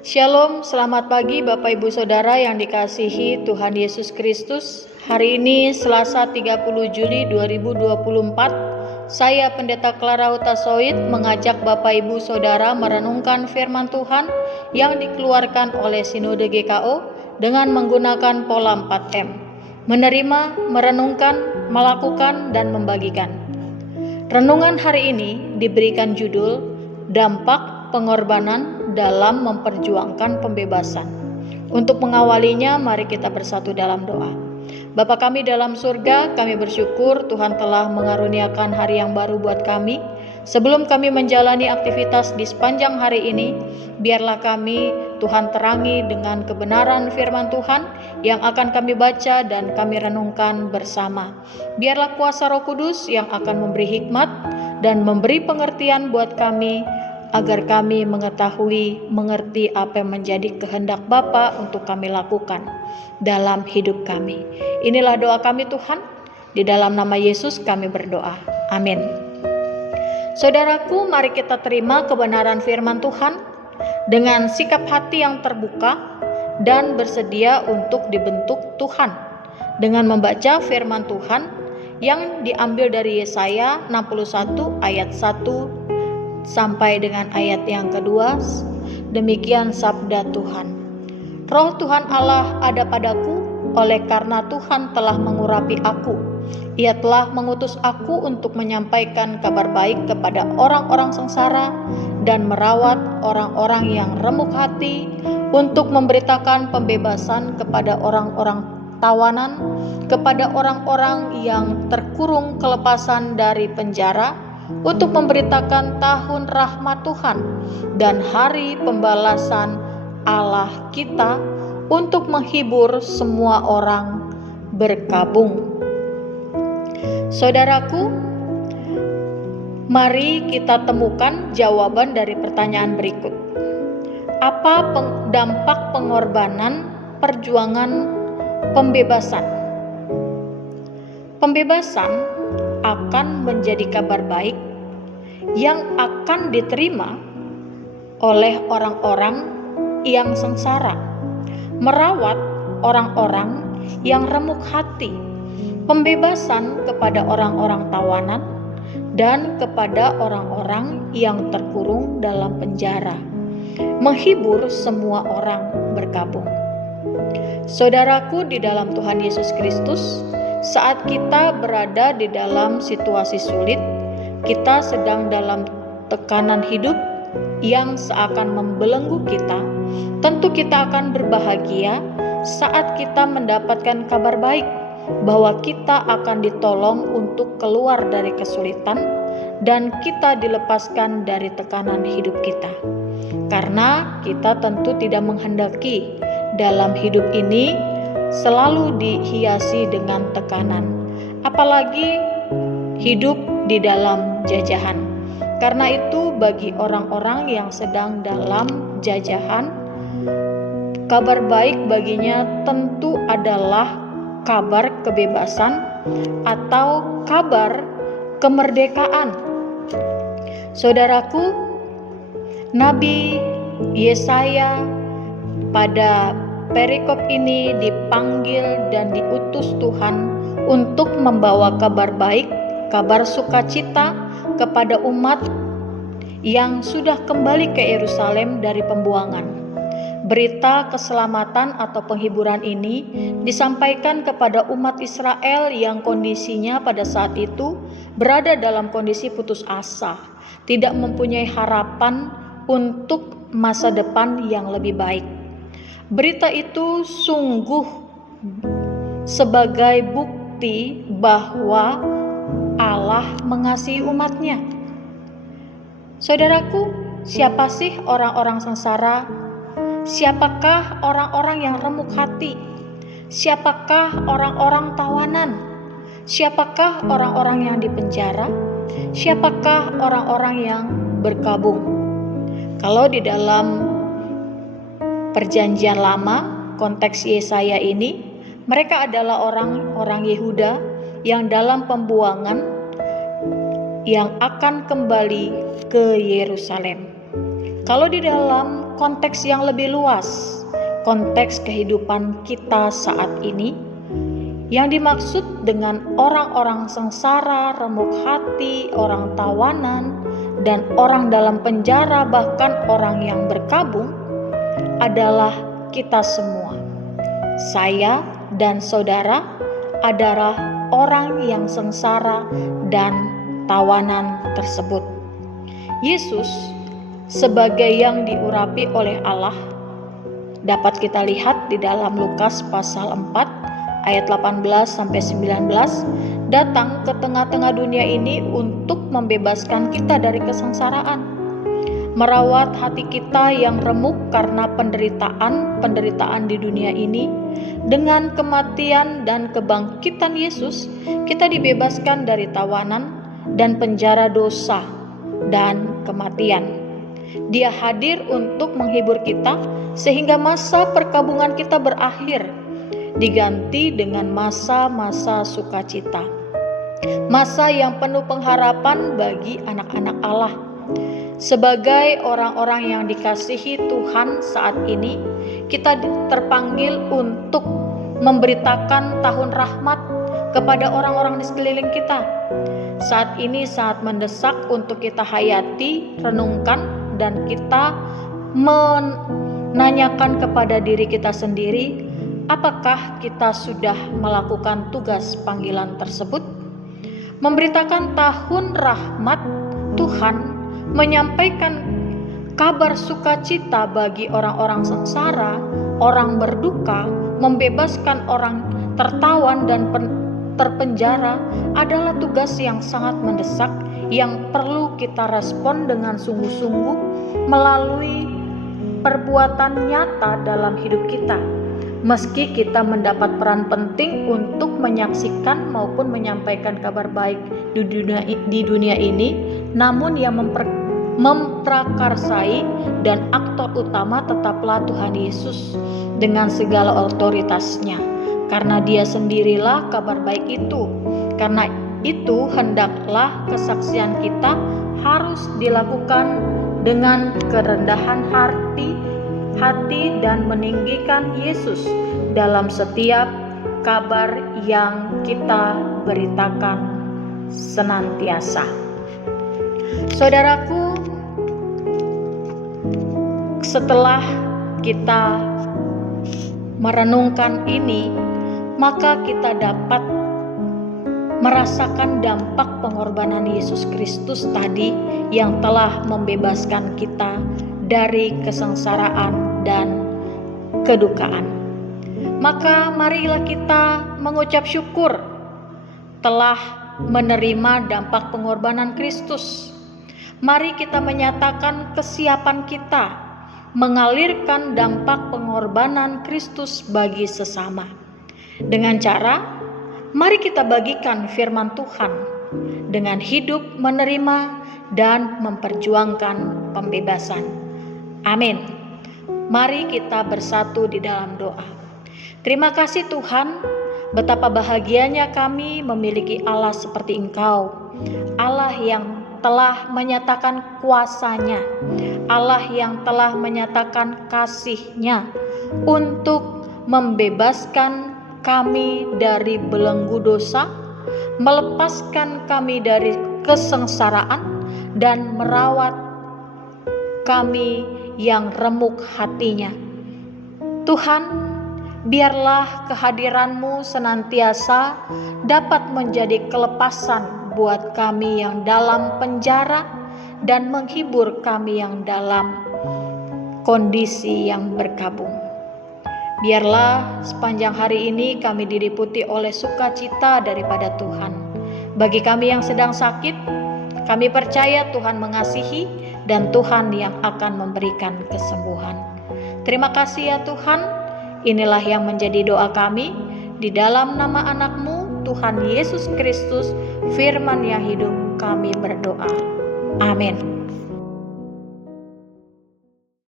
Shalom, selamat pagi Bapak Ibu Saudara yang dikasihi Tuhan Yesus Kristus. Hari ini Selasa 30 Juli 2024, saya Pendeta Clara Utasoid mengajak Bapak Ibu Saudara merenungkan firman Tuhan yang dikeluarkan oleh Sinode GKO dengan menggunakan pola 4M. Menerima, merenungkan, melakukan, dan membagikan. Renungan hari ini diberikan judul Dampak Pengorbanan dalam memperjuangkan pembebasan. Untuk mengawalinya, mari kita bersatu dalam doa. Bapa kami dalam surga, kami bersyukur Tuhan telah mengaruniakan hari yang baru buat kami. Sebelum kami menjalani aktivitas di sepanjang hari ini, biarlah kami Tuhan terangi dengan kebenaran firman Tuhan yang akan kami baca dan kami renungkan bersama. Biarlah kuasa Roh Kudus yang akan memberi hikmat dan memberi pengertian buat kami, agar kami mengerti apa yang menjadi kehendak Bapa untuk kami lakukan dalam hidup kami. Inilah doa kami Tuhan, di dalam nama Yesus kami berdoa. Amin. Saudaraku, mari kita terima kebenaran firman Tuhan dengan sikap hati yang terbuka dan bersedia untuk dibentuk Tuhan dengan membaca firman Tuhan yang diambil dari Yesaya 61 ayat 1 sampai dengan ayat yang kedua. Demikian sabda Tuhan. Roh Tuhan Allah ada padaku, oleh karena Tuhan telah mengurapi aku. Ia telah mengutus aku untuk menyampaikan kabar baik kepada orang-orang sengsara dan merawat orang-orang yang remuk hati, untuk memberitakan pembebasan kepada orang-orang tawanan, kepada orang-orang yang terkurung kelepasan dari penjara, untuk memberitakan tahun rahmat Tuhan dan hari pembalasan Allah kita, untuk menghibur semua orang berkabung. Saudaraku, mari kita temukan jawaban dari pertanyaan berikut. Apa dampak pengorbanan perjuangan pembebasan? Pembebasan akan menjadi kabar baik yang akan diterima oleh orang-orang yang sengsara, merawat orang-orang yang remuk hati, pembebasan kepada orang-orang tawanan, dan kepada orang-orang yang terkurung dalam penjara, menghibur semua orang berkabung. Saudaraku di dalam Tuhan Yesus Kristus, saat kita berada di dalam situasi sulit, kita sedang dalam tekanan hidup yang seakan membelenggu kita, tentu kita akan berbahagia saat kita mendapatkan kabar baik bahwa kita akan ditolong untuk keluar dari kesulitan dan kita dilepaskan dari tekanan hidup kita. Karena kita tentu tidak menghendaki dalam hidup ini selalu dihiasi dengan tekanan, apalagi hidup di dalam jajahan. Karena itu bagi orang-orang yang sedang dalam jajahan, kabar baik baginya tentu adalah kabar kebebasan atau kabar kemerdekaan. Saudaraku, Nabi Yesaya pada perikop ini dipanggil dan diutus Tuhan untuk membawa kabar baik, kabar sukacita kepada umat yang sudah kembali ke Yerusalem dari pembuangan. Berita keselamatan atau penghiburan ini disampaikan kepada umat Israel yang kondisinya pada saat itu berada dalam kondisi putus asa, tidak mempunyai harapan untuk masa depan yang lebih baik. Berita itu sungguh sebagai bukti bahwa Allah mengasihi umatnya. Saudaraku, siapa sih orang-orang sengsara? Siapakah orang-orang yang remuk hati? Siapakah orang-orang tawanan? Siapakah orang-orang yang dipenjara? Siapakah orang-orang yang berkabung? Kalau di dalam Perjanjian Lama, konteks Yesaya ini, mereka adalah orang-orang Yehuda yang dalam pembuangan yang akan kembali ke Yerusalem. Kalau di dalam konteks yang lebih luas, konteks kehidupan kita saat ini. Yang dimaksud dengan orang-orang sengsara, remuk hati, orang tawanan, dan orang dalam penjara, bahkan orang yang berkabung, adalah kita semua. Saya dan saudara adalah orang yang sengsara dan tawanan tersebut. Yesus sebagai yang diurapi oleh Allah dapat kita lihat di dalam Lukas pasal 4 ayat 18-19, datang ke tengah-tengah dunia ini untuk membebaskan kita dari kesengsaraan, merawat hati kita yang remuk karena penderitaan di dunia ini. Dengan kematian dan kebangkitan Yesus, kita dibebaskan dari tawanan dan penjara dosa dan kematian. Dia hadir untuk menghibur kita sehingga masa perkabungan kita berakhir, diganti dengan masa-masa sukacita, masa yang penuh pengharapan bagi anak-anak Allah. Sebagai orang-orang yang dikasihi Tuhan saat ini, kita terpanggil untuk memberitakan tahun rahmat kepada orang-orang di sekeliling kita. Saat ini saat mendesak untuk kita hayati, renungkan, dan kita menanyakan kepada diri kita sendiri, apakah kita sudah melakukan tugas panggilan tersebut? Memberitakan tahun rahmat Tuhan, menyampaikan kabar sukacita bagi orang-orang sengsara, orang berduka, membebaskan orang tertawan dan terpenjara adalah tugas yang sangat mendesak yang perlu kita respon dengan sungguh-sungguh melalui perbuatan nyata dalam hidup kita. Meski kita mendapat peran penting untuk menyaksikan maupun menyampaikan kabar baik di dunia ini, namun yang memprakarsai dan aktor utama tetaplah Tuhan Yesus dengan segala otoritasnya. Karena Dia sendirilah kabar baik itu. Karena itu hendaklah kesaksian kita harus dilakukan dengan kerendahan hati dan meninggikan Yesus dalam setiap kabar yang kita beritakan senantiasa. Saudaraku, setelah kita merenungkan ini, maka kita dapat merasakan dampak pengorbanan Yesus Kristus tadi yang telah membebaskan kita dari kesengsaraan dan kedukaan. Maka marilah kita mengucap syukur telah menerima dampak pengorbanan Kristus. Mari kita menyatakan kesiapan kita mengalirkan dampak pengorbanan Kristus bagi sesama. Dengan cara, mari kita bagikan firman Tuhan dengan hidup menerima dan memperjuangkan pembebasan. Amin. Mari kita bersatu di dalam doa. Terima kasih Tuhan, betapa bahagianya kami memiliki Allah seperti Engkau. Allah yang telah menyatakan kuasa-Nya, Allah yang telah menyatakan kasih-Nya untuk membebaskan kami dari belenggu dosa, melepaskan kami dari kesengsaraan, dan merawat kami yang remuk hatinya. Tuhan, biarlah kehadiran-Mu senantiasa dapat menjadi kelepasan buat kami yang dalam penjara dan menghibur kami yang dalam kondisi yang berkabung. Biarlah sepanjang hari ini kami diliputi oleh sukacita daripada Tuhan. Bagi kami yang sedang sakit, kami percaya Tuhan mengasihi dan Tuhan yang akan memberikan kesembuhan. Terima kasih ya Tuhan. Inilah yang menjadi doa kami. Di dalam nama anak-Mu, Tuhan Yesus Kristus, firman yang hidup, kami berdoa. Amin.